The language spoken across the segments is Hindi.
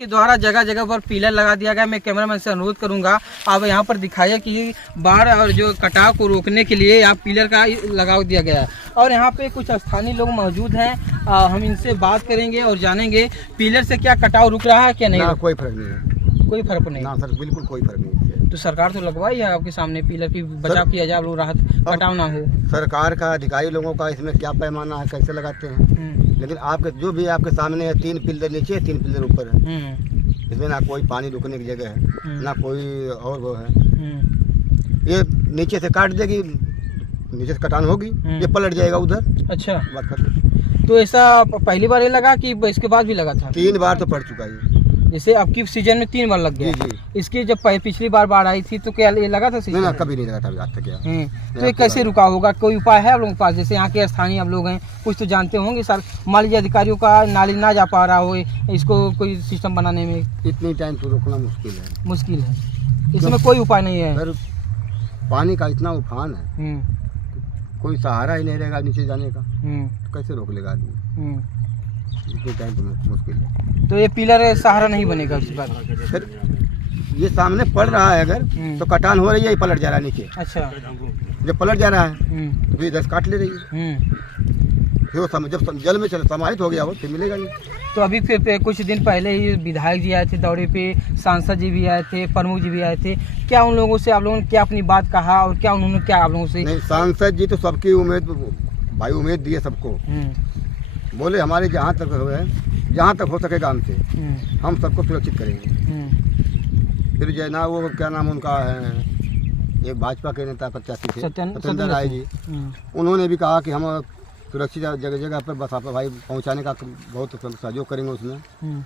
के द्वारा जगह जगह पर पिलर लगा दिया गया। मैं कैमरामैन से अनुरोध करूंगा आप यहाँ पर दिखाइए कि बाढ़ और जो कटाव को रोकने के लिए यहाँ पिलर का लगा दिया गया है और यहाँ पे कुछ स्थानीय लोग मौजूद हैं। हम इनसे बात करेंगे और जानेंगे पिलर से क्या कटाव रुक रहा है क्या नहीं। कोई फर्क नहीं है, कोई फर्क नहीं ना सर, बिल्कुल कोई फर्क नहीं है। तो सरकार तो लगवाई है आपके सामने पिलर की बचाव किया जाए, लोग राहत कटाव ना हो। सरकार का अधिकारी लोगों का इसमें क्या पैमाना है, कैसे लगाते हैं, लेकिन आपके जो भी आपके सामने है 3 पिलर नीचे 3 पिलर ऊपर है। इसमें ना कोई पानी रुकने की जगह है ना कोई और वो है। ये नीचे से काट देगी, नीचे से कटान होगी, ये पलट जाएगा उधर। अच्छा, बात खत्म। तो ऐसा पहली बार ये लगा कि इसके बाद भी लगा था? 3 बार तो पड़ चुका है। जैसे अब की सीजन में 3 बार लग गया। जी जी। इसकी जब पिछली बार बाढ़ आई थी तो क्या ये लगा था सीजन? नहीं, कभी नहीं लगा था आज तक। तो ये कैसे रुका होगा? कोई उपाय है आप लोगों के पास? जैसे यहाँ के स्थानीय आप लोग हैं, कुछ तो जानते होंगे सर। मान लीजिए अधिकारियों का नाली ना जा पा रहा हो, इसको कोई सिस्टम बनाने में इतनी टाइम तो रोकना मुश्किल है। इसमें कोई उपाय नहीं है सर। पानी का इतना उफान है, कोई सहारा ही नहीं रहेगा नीचे जाने का, तो कैसे रोक लेगा आदमी? इतने टाइम तो मुश्किल है। तो ये पिलर सहारा नहीं बनेगा इस बार? सर ये सामने पड़ रहा है, अगर तो कटान हो रही है, ये पलट जा रहा है नीचे। अच्छा, जब पलट जा रहा है तो 10 काट ले रही है, फिर जब जल में समाहित हो गया वो फिर मिलेगा नहीं। तो अभी फिर कुछ दिन पहले ही विधायक जी आए थे दौरे पे, सांसद जी भी आए थे, प्रमुख जी भी आए थे। क्या उन लोगों से आप लोगों ने क्या अपनी बात कहा और क्या उन्होंने क्या आप लोगों से? नहीं, सांसद जी तो सबकी उम्मीद दी है सबको। बोले हमारे जहाँ तक हो सकेगा हमसे हम सबको सुरक्षित करेंगे। फिर जो ना वो क्या नाम उनका है, एक भाजपा के नेता प्रत्याशी थे सत्येंद्र राय जी, उन्होंने भी कहा कि हम सुरक्षित जगह जगह पर बस आप भाई पहुँचाने का बहुत सहयोग करेंगे। उसमें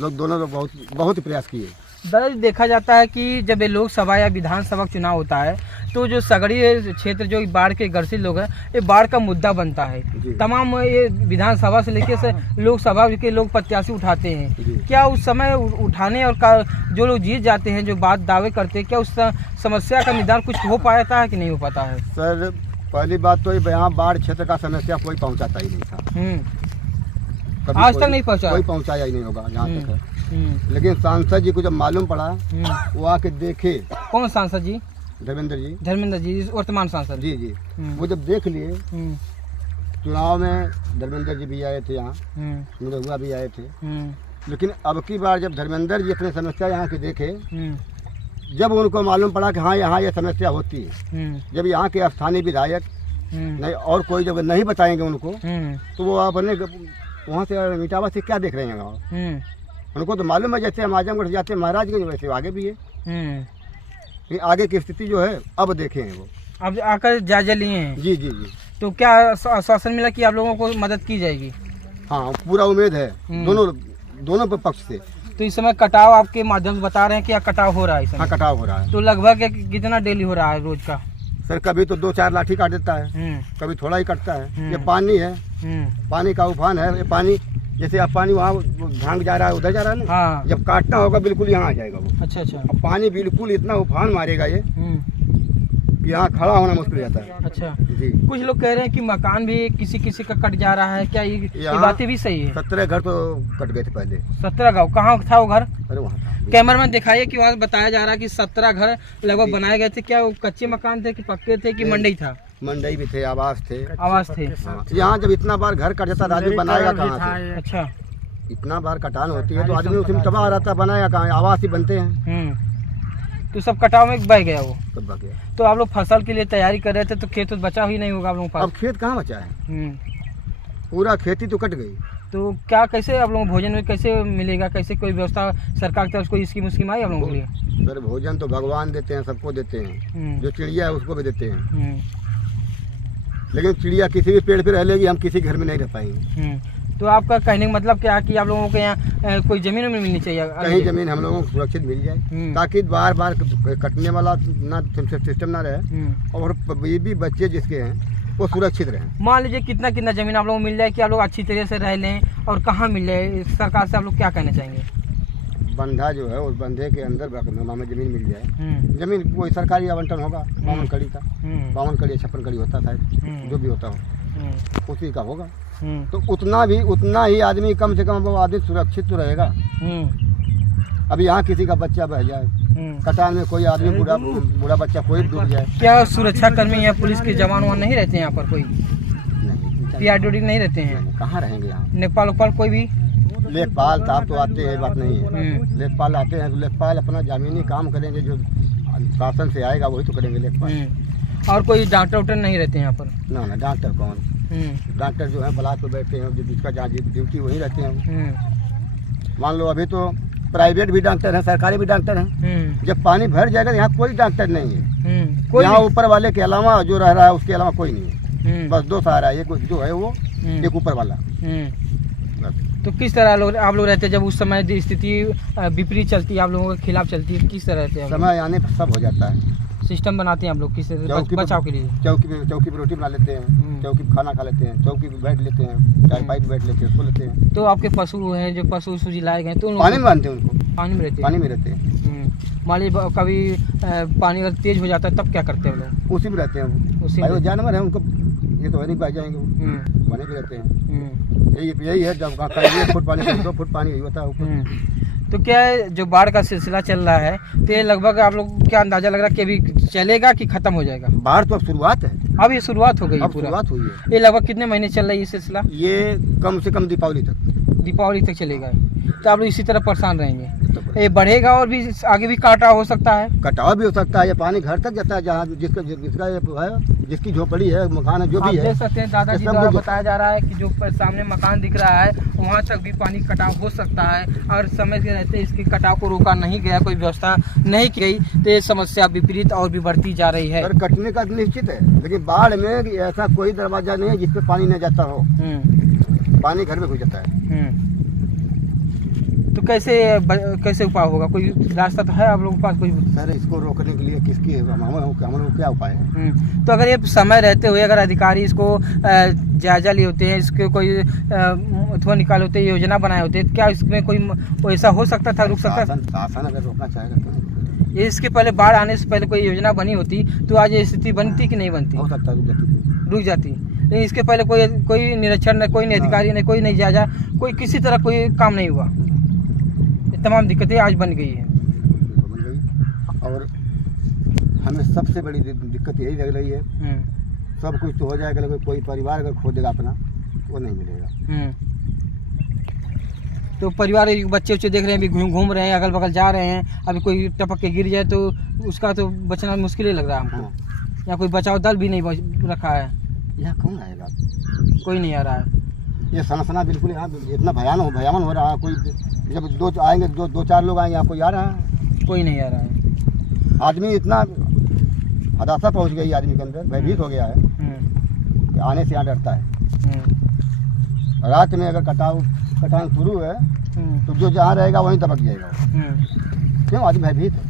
लोग दोनों लोग बहुत प्रयास किए। दादा जी, देखा जाता है कि जब ये लोकसभा या विधानसभा चुनाव होता है तो जो सगड़ी क्षेत्र जो बाढ़ के ग्रसित लोग हैं, ये बाढ़ का मुद्दा बनता है। तमाम ये विधानसभा से लेकर से लोकसभा के लोग प्रत्याशी उठाते हैं। क्या उस समय उठाने और जो लोग जीत जाते हैं, जो बात दावे करते हैं, क्या उस समस्या का निदान कुछ हो पाता है कि नहीं हो पाता है? सर पहली बात तो यहाँ बाढ़ क्षेत्र का समस्या कोई पहुँचाता ही नहीं था। आज तक नहीं पहुँचा, कोई पहुँचाया ही नहीं होगा जहाँ तक है। लेकिन सांसद जी को जब मालूम पड़ा वो आके देखे। कौन सांसद जी? धर्मेंद्र जी वर्तमान सांसद। जी। वो जब देख लिए, चुनाव में धर्मेंद्र जी भी आए थे यहाँ, निरहुआ भी आए थे, लेकिन अब की बार जब धर्मेंद्र जी अपनी समस्या यहाँ की देखे, जब उनको मालूम पड़ा कि हाँ यहाँ ये समस्या होती है, जब यहाँ के स्थानीय विधायक नहीं और कोई जब नहीं बताएंगे उनको, तो वो अपने वहाँ से इटावा से क्या देख रहे हैं गाँव? उनको तो मालूम है जैसे हम आजमगढ़ जाते हैं महाराजगंज, वैसे आगे भी है। आगे की स्थिति जो है अब देखे हैं, वो अब आकर जायजा लिए हैं। जी। तो क्या आश्वासन मिला कि आप लोगों को मदद की जाएगी? हाँ, पूरा उम्मीद है दोनों पक्ष से। तो इस समय कटाव आपके माध्यम से बता रहे हैं कि कटाव हो रहा है? हाँ, कटाव हो रहा है। तो लगभग कितना डेली हो रहा है रोज का? सर कभी तो 2-4 लाठी काट देता है, कभी थोड़ा ही कटता है। ये पानी है, पानी का उफान है। ये पानी जैसे अब पानी वहाँ भांग जा रहा है, उधर जा रहा है ना। हाँ। जब काटना होगा बिल्कुल यहाँ आ जाएगा वो। अच्छा। अब पानी बिल्कुल इतना उफान मारेगा ये कि यहाँ खड़ा होना मुश्किल जाता है। अच्छा जी। कुछ लोग कह रहे हैं कि मकान भी किसी का कट जा रहा है, क्या ये बातें भी सही है? 17 घर तो कट गए थे पहले। 17 गाँव? कहाँ था वो घर? अरे वहाँ था। कैमरामैन दिखाइए कि वहाँ बताया जा रहा है कि 17 घर लगभग बनाए गए थे। क्या वो कच्चे मकान थे कि पक्के थे कि मंडी था? मंडई भी थे, आवास थे। यहाँ जब इतना बार घर कट जाता है आदमी बनाएगा कहाँ से? अच्छा, इतना बार कटान होती है तो आदमी उसमें तबाह रहता है, बनाएगा कहाँ? आवास ही बनते हैं। तो सब कटाव में बह गया वो? सब बह गया। तो आप लोग फसल के लिए तैयारी कर रहे थे तो खेत तो बचा ही नहीं होगा आप लोगों के पास? अब खेत कहाँ बचा है? पूरा खेती तो कट गई। तो क्या कैसे आप लोगों को भोजन में कैसे मिलेगा? कैसे कोई व्यवस्था सरकार की तरफ कोई स्कीम आई आप लोगों के लिए? सर भोजन तो भगवान देते हैं, सबको देते हैं। जो चिड़िया है उसको भी देते हैं, लेकिन चिड़िया किसी भी पेड़ पे रह लेगी, हम किसी घर में नहीं रह पाएंगे। तो आपका कहने का मतलब क्या है कि आप लोगों के यहाँ कोई जमीन में मिलनी चाहिए? कहीं जमीन हम लोगों को सुरक्षित मिल जाए, ताकि बार बार कटने वाला ना सिस्टम ना रहे और बेबी बच्चे जिसके हैं वो सुरक्षित रहे। मान लीजिए कितना जमीन आप लोगों को मिल जाए कि आप लोग अच्छी तरह से रह लें, और कहाँ मिल जाए? सरकार से आप लोग क्या कहना चाहेंगे? बंधा जो है उस बंधे के अंदर हमें जमीन मिल जाए। जमीन वही सरकारी आवंटन होगा 52 कड़ी का, 52 कड़ी 56 कड़ी होता है, जो भी होता हो उसी का होगा। तो उतना ही आदमी कम से कम वो आदमी सुरक्षित तो रहेगा। अभी यहाँ किसी का बच्चा बह जाए, कटान में कोई आदमी बूढ़ा बच्चा कोई डूब जाए, क्या सुरक्षा कर्मी या पुलिस के जवान वहाँ नहीं रहते हैं? यहाँ पर कोई PRD नहीं रहते हैं? कहाँ रहेंगे यहाँ? नेपाल उपाल कोई भी लेखपाल साहब तो आते हैं, बात नहीं है। लेखपाल आते हैं तो लेखपाल अपना जमीनी काम करेंगे, जो शासन से आएगा वही तो करेंगे लेखपाल। और कोई डॉक्टर उक्टर नहीं रहते यहाँ पर? ना डॉक्टर कौन? डॉक्टर जो है ब्लॉक पे बैठते हैं, जिसका जहाँ ड्यूटी वहीं रहते हैं। मान लो अभी तो प्राइवेट भी डॉक्टर हैं, सरकारी भी डॉक्टर हैं। जब पानी भर जाएगा यहाँ कोई डॉक्टर नहीं है। यहाँ ऊपर वाले के अलावा जो रह रहा है उसके अलावा कोई नहीं है। बस दो सहारा है, एक जो है वो एक ऊपर वाला। तो किस तरह आप लोग रहते हैं जब उस समय स्थिति विपरीत चलती है, आप लोगों के खिलाफ चलती है, किस तरह रहते हैं? समय आने पर सब हो जाता है। सिस्टम बनाते हैं आप लोग किस बचाव के लिए? चौकी पे रोटी बना लेते हैं, चौकी पे खाना खा लेते हैं, चौकी पे बैठ लेते हैं, चारपाई पे बैठ लेते हैं, सो लेते हैं। तो आपके पशु हैं जो पशु जिलाए गए तो पानी में बांधते हैं उनको? पानी में रहते हैं। पानी में रहते हैं। मान लीजिए कभी पानी अगर तेज हो जाता है तब क्या करते हैं लोग? उसी में रहते हैं। उसी में जानवर है, उनको ये तो नहीं पाए जाएंगे, बने भी रहते हैं। यही है, जब 1 फुट पानी 2 फुट पानी होता है ऊपर। तो क्या है, जो बाढ़ का सिलसिला चल रहा है तो ये लगभग आप लोग क्या अंदाजा लग रहा है कि अभी चलेगा कि खत्म हो जाएगा? बाढ़ तो अब शुरुआत है, अब ये शुरुआत हो गई है, शुरुआत हुई है। ये लगभग कितने महीने चल रहा है ये सिलसिला? ये कम से कम दीपावली तक चलेगा। तो आप लोग इसी तरह परेशान रहेंगे? ये बढ़ेगा और भी आगे भी काटा हो सकता है? कटाव भी हो सकता है, ये पानी घर तक जाता है, जहाँ जिसकी झोपड़ी है, मकान है, जो भी है। देख सकते हैं दादाजी द्वारा बताया जा रहा है कि जो सामने मकान दिख रहा है वहाँ तक भी पानी कटाव हो सकता है, और समय के रहते इसके कटाव को रोका नहीं गया, कोई व्यवस्था नहीं की गई, तो ये समस्या विपरीत और भी बढ़ती जा रही है। कटने का निश्चित है, लेकिन बाढ़ में ऐसा कोई दरवाजा नहीं है जिसपे पानी न जाता हो। पानी घर में घुस जाता है। तो कैसे उपाय होगा? कोई रास्ता तो है आप लोगों के पास कोई? सर, इसको रोकने के लिए किसकी हम क्या उपाय है? तो अगर ये समय रहते हुए अगर अधिकारी इसको जायजा लिए होते हैं, इसके कोई अथवा निकाले होते, योजना बनाए होते, क्या इसमें कोई ऐसा हो सकता था, रुक सकता था? शासन अगर रोकना चाहेगा तो ये इसके पहले बाढ़ आने से पहले कोई योजना बनी होती तो आज ये स्थिति बनती कि नहीं बनती? हो सकता है रुक जाती। लेकिन इसके पहले कोई निरीक्षण न, कोई नहीं अधिकारी ने, कोई नहीं जायजा, कोई किसी तरह कोई काम नहीं हुआ। तमाम दिक्कतें आज बन गई है। और हमें सबसे बड़ी दिक्कत यही लग रही है, सब कुछ तो हो जाएगा लेकिन कोई परिवार अगर खो देगा अपना, वो नहीं मिलेगा। तो परिवार बच्चे देख रहे हैं, अभी घूम रहे हैं, अगल बगल जा रहे हैं, अभी कोई टपक के गिर जाए तो उसका तो बचना मुश्किल ही लग रहा है हमको। यहाँ कोई बचाव दल भी नहीं रखा है। यहाँ कौन आएगा? कोई नहीं आ रहा है। ये सनसना बिल्कुल यहाँ इतना भयावन हो रहा है। कोई जब दो चार लोग आएंगे, यहाँ कोई आ रहा है? कोई नहीं आ रहा है। आदमी इतना हदासा पहुँच गई आदमी के अंदर, भयभीत हो गया है कि आने से यहाँ डरता है। रात में अगर कटान शुरू है तो जो जहाँ रहेगा वहीं दबक जाएगा। क्यों? आदमी भयभीत है।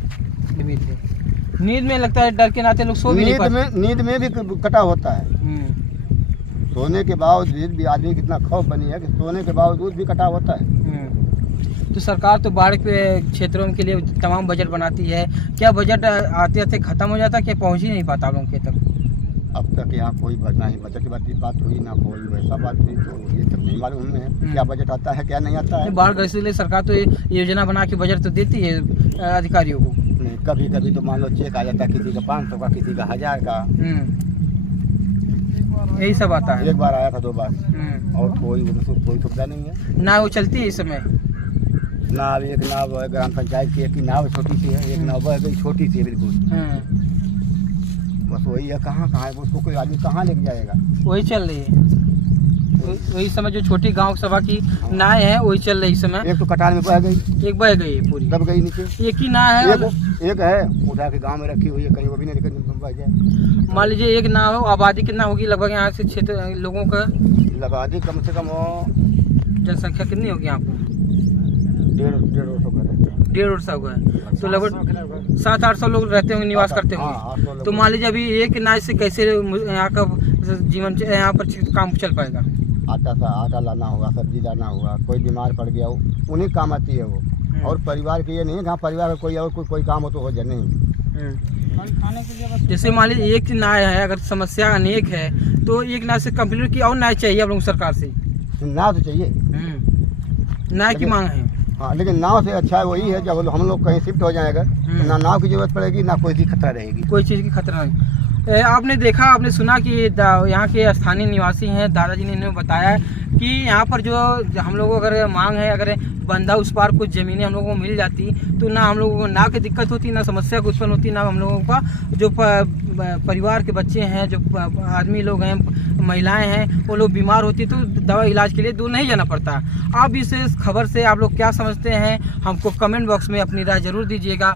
नींद में लगता है डर के नाते लोग सो भी नहीं पाते। नींद में भी कटाव होता है। सोने के बावजूद भी आदमी कितना खौफ बनी है कि सोने के बावजूद भी कटाव होता है। तो सरकार तो बाढ़ के क्षेत्रों के लिए तमाम बजट बनाती है, क्या बजट आते आते खत्म हो जाता है, क्या पहुंच ही नहीं पाता लोगों के तक? अब तक यहाँ कोई नहीं बजट की बात हुई, ना कोई वैसा बात हुई, तो ये सब नहीं मालूम है क्या बजट आता है क्या नहीं आता है। बाढ़ ग्रस्त लिए सरकार तो योजना बना के बजट तो देती है अधिकारियों को। नहीं, कभी कभी तो मान लो चेक आ जाता है, किसी का 500 का, किसी का 1000 का, यही सब आता है। एक बार आया था, 2 बार, और कोई सुविधा नहीं है। ना वो चलती है इस समय? नाव, एक नाव है ग्राम पंचायत की, एक नाव छोटी सी है, एक नाव है छोटी सी है बिल्कुल, बस वही है। कहाँ है उसको कोई आदमी कहाँ लेके जाएगा? वही चल रही है। वही समय जो छोटी गांव सभा की नाव है वही चल रही इस समय। एक तो कटार में बह गई, एक बह गई है पूरी, दब गई नीचे। एक ही नाव है, एक है उठा के गांव में रखी हुई है, कहीं वो भी नहीं बह जाए। मान लीजिए एक नाव है, आबादी कितना होगी लगभग यहाँ से क्षेत्र लोगों का? आबादी कम से कम जनसंख्या कितनी होगी यहाँ पर? 150 का है। तो लगभग 700-800 लोग रहते होंगे, निवास करते होंगे। तो मान लीजिए अभी एक नाव से कैसे यहाँ का जीवन यहाँ पर काम चल पाएगा? आटा लाना होगा, सब्जी लाना होगा, कोई बीमार पड़ गया उन्हीं काम आती है वो। और परिवार के ये नहीं है, जहाँ परिवार का कोई और कोई काम हो तो हो जाए नहीं। खाने के लिए जैसे मान लीजिए एक नाव है, अगर समस्या अनेक है तो एक नाव से कंप्लीट की और नाव चाहिए आप लोग सरकार से? नाव तो चाहिए, नाव की मांग है। हाँ, लेकिन नाव से अच्छा वही है जब हम लोग कहीं शिफ्ट हो जाएगा तो ना नाव की जरूरत पड़ेगी ना कोई खतरा रहेगी, कोई चीज़ की खतरा नहीं। आपने देखा, आपने सुना कि यहाँ के स्थानीय निवासी हैं, दादाजी ने इन्हें बताया कि यहाँ पर जो हम लोगों को अगर मांग है, अगर बंधा उस पार कुछ ज़मीनें हम लोगों को मिल जाती तो ना हम लोगों को ना की दिक्कत होती, ना समस्या को उत्पन्न होती, ना हम लोगों का जो परिवार के बच्चे हैं, जो आदमी लोग हैं, महिलाएं हैं, वो लोग बीमार होती तो दवा इलाज के लिए दूर नहीं जाना पड़ता। आप इस खबर से आप लोग क्या समझते हैं, हमको कमेंट बॉक्स में अपनी राय जरूर दीजिएगा।